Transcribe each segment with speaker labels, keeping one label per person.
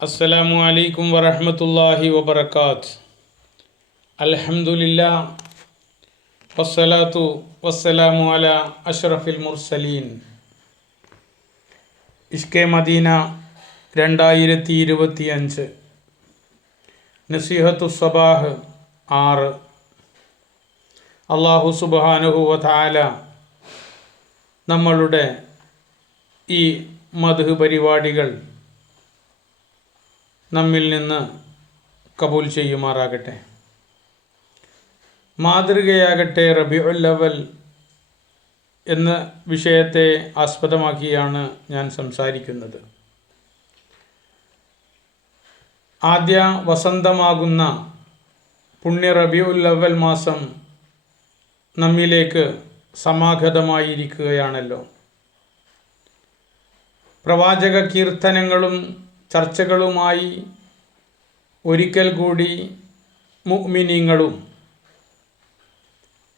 Speaker 1: അസ്സലാമു അലൈക്കും വറഹ്മത്തുള്ളാഹി വബറകാത്ത്. അൽഹംദുലില്ലാ വസ്സലാത്തു വസ്സലാമു അല അഷ്റഫിൽ മുർസലീൻ. ഇഷ്കെ മദീന രണ്ടായിരത്തി ഇരുപത്തി അഞ്ച് നസീഹത്തു സബാഹ് ആറ്. അള്ളാഹു സുബാനുഹു വതാല നമ്മളുടെ ഈ മധു പരിപാടികൾ നമ്മിൽ നിന്ന് കബൂൽ ചെയ്യുമാറാകട്ടെ. മാതൃകയാകട്ടെ റബിയുൽ അവൽ എന്ന വിഷയത്തെ ആസ്പദമാക്കിയാണ് ഞാൻ സംസാരിക്കുന്നത്. ആദ്യ വസന്തമാകുന്ന പുണ്യ റബിയുൽ അവൽ മാസം നമ്മിലേക്ക് സമാഗതമായിരിക്കുകയാണല്ലോ. പ്രവാചക കീർത്തനങ്ങളും ചർച്ചകളുമായി ഒരിക്കൽ കൂടി മുഅ്മിനീങ്ങളും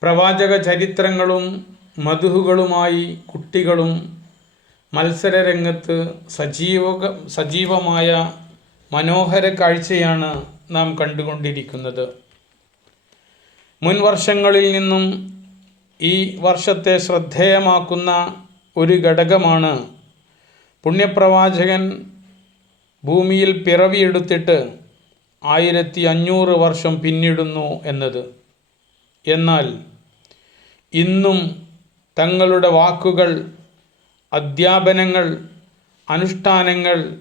Speaker 1: പ്രവാചക ചരിത്രങ്ങളും മധുഹുകളുമായി കുട്ടികളും മത്സരരംഗത്ത് സജീവ സജീവമായ മനോഹര കാഴ്ചയാണ് നാം കണ്ടുകൊണ്ടിരിക്കുന്നത്. മുൻ വർഷങ്ങളിൽ നിന്നും ഈ വർഷത്തെ ശ്രദ്ധേയമാക്കുന്ന ഒരു ഘടകമാണ് പുണ്യപ്രവാചകൻ ഭൂമിയിൽ പിറവിയെടുത്തിട്ട് ആയിരത്തി അഞ്ഞൂറ് വർഷം പിന്നിടുന്നു എന്നത്. എന്നാൽ ഇന്നും തങ്ങളുടെ വാക്കുകൾ അധ്യാപനങ്ങൾ അനുഷ്ഠാനങ്ങൾ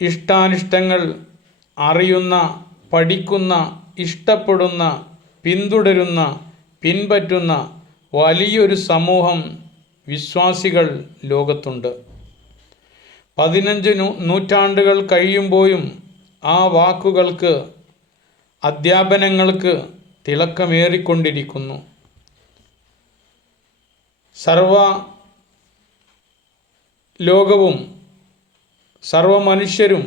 Speaker 1: ഇഷ്ടാനിഷ്ടങ്ങൾ അറിയുന്ന പഠിക്കുന്ന ഇഷ്ടപ്പെടുന്ന പിന്തുടരുന്ന പിൻപറ്റുന്ന വലിയൊരു സമൂഹം വിശ്വാസികൾ ലോകത്തുണ്ട്. പതിനഞ്ച് നൂറ്റാണ്ടുകൾ കഴിയുമ്പോഴും ആ വാക്കുകൾക്ക് അധ്യാപനങ്ങൾക്ക് തിളക്കമേറിക്കൊണ്ടിരിക്കുന്നു. സർവ ലോകവും സർവ മനുഷ്യരും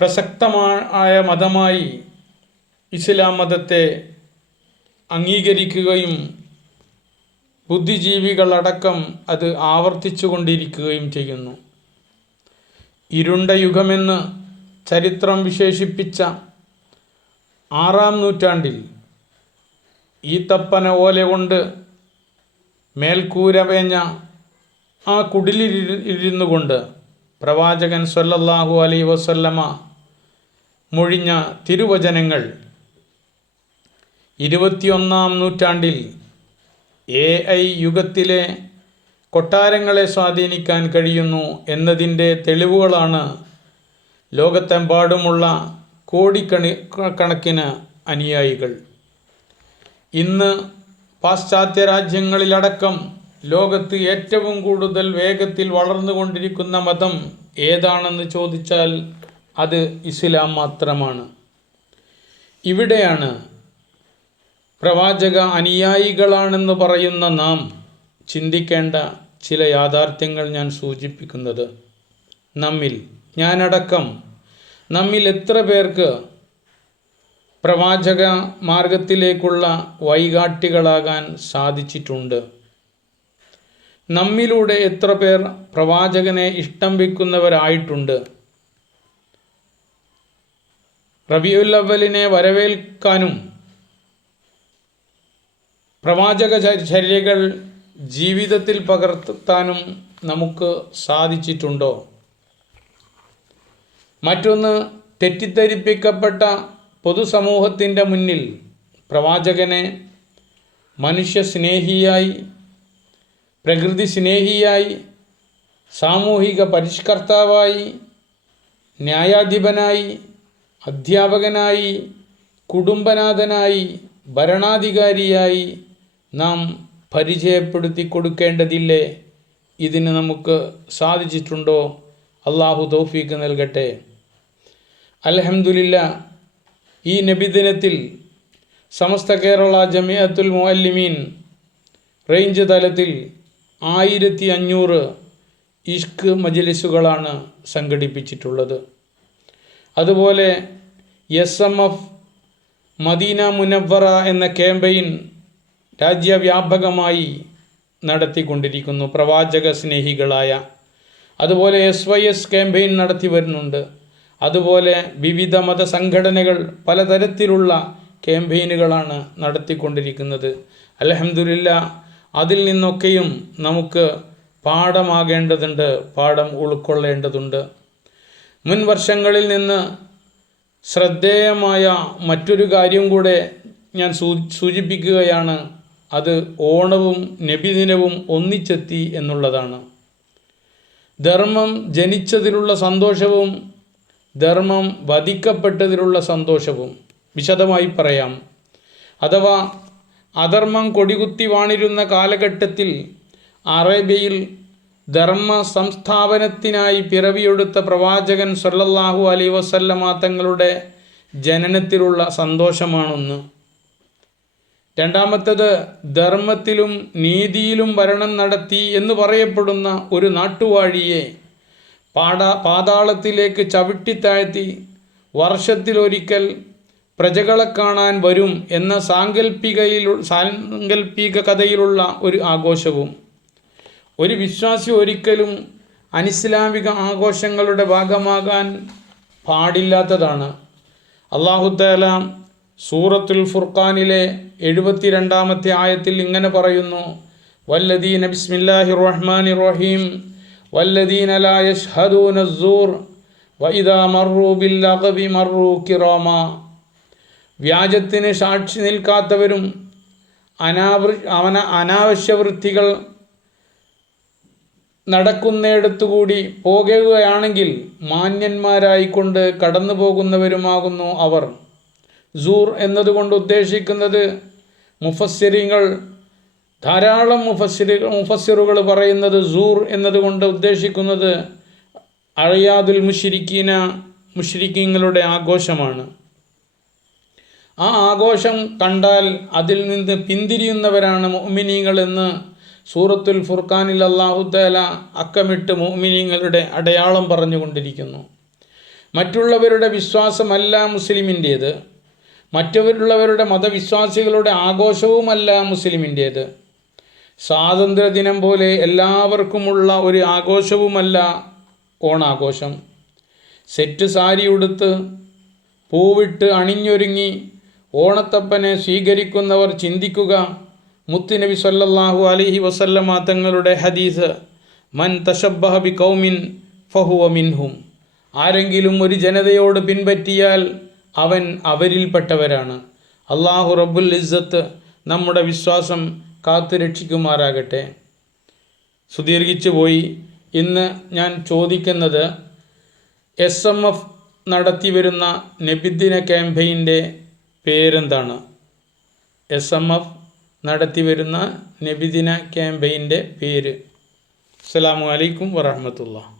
Speaker 1: പ്രസക്തമായ മതമായി ഇസ്ലാം മതത്തെ അംഗീകരിക്കുകയും ബുദ്ധിജീവികളടക്കം അത് ആവർത്തിച്ചു കൊണ്ടിരിക്കുകയും ചെയ്യുന്നു. ഇരുണ്ട യുഗമെന്ന് ചരിത്രം വിശേഷിപ്പിച്ച ആറാം നൂറ്റാണ്ടിൽ ഈ തപ്പന ഓല കൊണ്ട് മേൽക്കൂര വേഞ്ഞ ആ കുടിലിൽ ഇരുന്നു കൊണ്ട് പ്രവാചകൻ സല്ലല്ലാഹു അലൈ വസല്ലമ മൊഴിഞ്ഞ തിരുവചനങ്ങൾ ഇരുപത്തിയൊന്നാം നൂറ്റാണ്ടിൽ എ ഐ യുഗത്തിലെ കൊട്ടാരങ്ങളെ സ്വാധീനിക്കാൻ കഴിയുന്നു എന്നതിന്റെ തെളിവുകളാണ് ലോകത്തെമ്പാടുമുള്ള കോടിക്കണി കണക്കിന് അനുയായികൾ. ഇന്ന് പാശ്ചാത്യ രാജ്യങ്ങളിലടക്കം ലോകത്ത് ഏറ്റവും കൂടുതൽ വേഗത്തിൽ വളർന്നുകൊണ്ടിരിക്കുന്ന മതം ഏതാണെന്ന് ചോദിച്ചാൽ അത് ഇസ്ലാം മാത്രമാണ്. ഇവിടെയാണ് പ്രവാചക അനുയായികളാണെന്ന് പറയുന്ന നാം ചിന്തിക്കേണ്ട ചില യാഥാർത്ഥ്യങ്ങൾ ഞാൻ സൂചിപ്പിക്കുന്നത്. നമ്മിൽ ഞാനടക്കം നമ്മിൽ എത്ര പേർക്ക് പ്രവാചക മാർഗത്തിലേക്കുള്ള വൈകാട്ടികളാകാൻ സാധിച്ചിട്ടുണ്ട്. നമ്മിലൂടെ എത്ര പേർ പ്രവാചകനെ ഇഷ്ടം വയ്ക്കുന്നവരായിട്ടുണ്ട് റബിയുൽ അവലിനെ വരവേൽക്കാനും പ്രവാചക ചര്യകൾ ജീവിതത്തിൽ പകർത്താനും നമുക്ക് സാധിച്ചിട്ടുണ്ടോ? മറ്റൊന്ന് തെറ്റിദ്ധരിപ്പിക്കപ്പെട്ട പൊതുസമൂഹത്തിന്റെ മുന്നിൽ പ്രവാചകനെ മനുഷ്യ സ്നേഹിയായി പ്രകൃതി സ്നേഹിയായി സാമൂഹിക പരിഷ്കർത്താവായി ന്യായാധിപനായി അധ്യാപകനായി കുടുംബനാഥനായി ഭരണാധികാരിയായി നാം പരിചയപ്പെടുത്തി കൊടുക്കേണ്ടതില്ലേ? ഇതിന് നമുക്ക് സാധിച്ചിട്ടുണ്ടോ? അള്ളാഹു തൗഫീക്ക് നൽകട്ടെ. അലഹമുല്ല ഈ നബിദിനത്തിൽ സമസ്ത കേരള ജമിയത്തുൽ മുഅല്ലിമീൻ റേഞ്ച് തലത്തിൽ ആയിരത്തി അഞ്ഞൂറ് ഇഷ്ക് മജലിസുകളാണ് സംഘടിപ്പിച്ചിട്ടുള്ളത്. അതുപോലെ S M F Medina Munawwara എന്ന ക്യാമ്പയിൻ രാജ്യവ്യാപകമായി നടത്തിക്കൊണ്ടിരിക്കുന്നു പ്രവാചക സ്നേഹികളായ അതുപോലെ എസ് വൈ എസ് ക്യാമ്പയിൻ നടത്തി വരുന്നുണ്ട്. അതുപോലെ വിവിധ മതസംഘടനകൾ പലതരത്തിലുള്ള ക്യാമ്പയിനുകളാണ് നടത്തിക്കൊണ്ടിരിക്കുന്നത്. അലഹമില്ല അതിൽ നിന്നൊക്കെയും നമുക്ക് പാഠമാകേണ്ടതുണ്ട് പാഠം ഉൾക്കൊള്ളേണ്ടതുണ്ട്. മുൻ വർഷങ്ങളിൽ നിന്ന് ശ്രദ്ധേയമായ മറ്റൊരു കാര്യം കൂടെ ഞാൻ സൂചിപ്പിക്കുകയാണ്. അത് ഓണവും നബിദിനവും ഒന്നിച്ചെത്തി എന്നുള്ളതാണ്. ധർമ്മം ജനിച്ചതിലുള്ള സന്തോഷവും ധർമ്മം വധിക്കപ്പെട്ടതിലുള്ള സന്തോഷവും വിശദമായി പറയാം. അഥവാ അധർമ്മം കൊടികുത്തി വാണിരുന്ന കാലഘട്ടത്തിൽ അറേബ്യയിൽ ധർമ്മ സംസ്ഥാപനത്തിനായി പിറവിയെടുത്ത പ്രവാചകൻ സല്ലല്ലാഹു അലൈ വസല്ലമ തങ്ങളുടെ ജനനത്തിലുള്ള സന്തോഷമാണൊന്ന്. രണ്ടാമത്തത് ധർമ്മത്തിലും നീതിയിലും ഭരണം നടത്തി എന്ന് പറയപ്പെടുന്ന ഒരു നാട്ടുവാഴിയെ പാടാ പാതാളത്തിലേക്ക് ചവിട്ടിത്താഴ്ത്തി വർഷത്തിലൊരിക്കൽ പ്രജകളെ കാണാൻ വരും എന്ന സാങ്കല്പികയിൽ സാങ്കല്പിക കഥയിലുള്ള ഒരു ആഘോഷവും. ഒരു വിശ്വാസി ഒരിക്കലും അനിസ്ലാമിക ആഘോഷങ്ങളുടെ ഭാഗമാകാൻ പാടില്ലാത്തതാണ്. അള്ളാഹുത്താല സൂറത്തുൽ ഫുർഖാനിലെ എഴുപത്തിരണ്ടാമത്തെ ആയത്തിൽ ഇങ്ങനെ പറയുന്നു വല്ലദീന ബിസ്മില്ലാഹി റഹ്മാനി റഹീം വല്ലദീന ലാ യഷ്ഹദൂന സൂർ വഇദാ മറു ലഗ്വി മറു കിറാമ. വ്യാജത്തിന് സാക്ഷി നിൽക്കാത്തവരും അനാവൃ അവന അനാവശ്യ വൃത്തികൾ നടക്കുന്നിടത്തുകൂടി പോകുകയാണെങ്കിൽ മാന്യന്മാരായിക്കൊണ്ട് കടന്നു പോകുന്നവരുമാകുന്നു അവർ. സൂർ എന്നതുകൊണ്ട് ഉദ്ദേശിക്കുന്നത് മുഫസ്സിരിങ്ങൾ ധാരാളം മുഫസ്സിരി മുഫസ്സിറുകൾ പറയുന്നത് സൂർ എന്നതുകൊണ്ട് ഉദ്ദേശിക്കുന്നത് അഴയാദുൽ മുഷിരിക്കീന മുഷിരിക്കീങ്ങളുടെ ആഘോഷമാണ്. ആ ആഘോഷം കണ്ടാൽ അതിൽ നിന്ന് പിന്തിരിയുന്നവരാണ് മോമിനീങ്ങൾ എന്ന് സൂറത്തുൽ ഫുർഖാനിൽ അള്ളാഹുദ്ദേല അക്കമിട്ട് മുഅ്മിനീങ്ങളുടെ അടയാളം പറഞ്ഞുകൊണ്ടിരിക്കുന്നു. മറ്റുള്ളവരുടെ വിശ്വാസമല്ല മുസ്ലിമിന്റേത്. മറ്റുള്ളവരുടെ മതവിശ്വാസികളുടെ ആഘോഷവുമല്ല മുസ്ലിമിന്റേത്. സ്വാതന്ത്ര്യദിനം പോലെ എല്ലാവർക്കുമുള്ള ഒരു ആഘോഷവുമല്ല ഓണാഘോഷം. സെറ്റ് സാരി ഉടുത്ത് പൂവിട്ട് അണിഞ്ഞൊരുങ്ങി ഓണത്തപ്പനെ സ്വീകരിക്കുന്നവർ ചിന്തിക്കുക. മുത്തുനബി സല്ലല്ലാഹു അലൈഹി വസല്ലമ തങ്ങളുടെ ഹദീസ് മൻ തശബ്ബഹ ബി കൗമിൻ ഫഹുവ മിൻഹും. ആരെങ്കിലും ഒരു ജനതയോട് പിൻപറ്റിയാൽ അവൻ അവരിൽപ്പെട്ടവരാണ്. അള്ളാഹു റബ്ബുൽ ഇസ്സത്ത് നമ്മുടെ വിശ്വാസം കാത്തു രക്ഷിക്കുമാറാകട്ടെ. സുദീർഘിച്ചു പോയി. ഇന്ന് ഞാൻ ചോദിക്കുന്നത് എസ് എം എഫ് നടത്തി വരുന്ന നബിദിന ക്യാമ്പയിന്റെ പേരെന്താണ്? എസ് എം എഫ് നടത്തി വരുന്ന നബിദിന ക്യാമ്പയിന്റെ പേര്. അസ്സാം അലൈക്കും വറഹമത്തുള്ള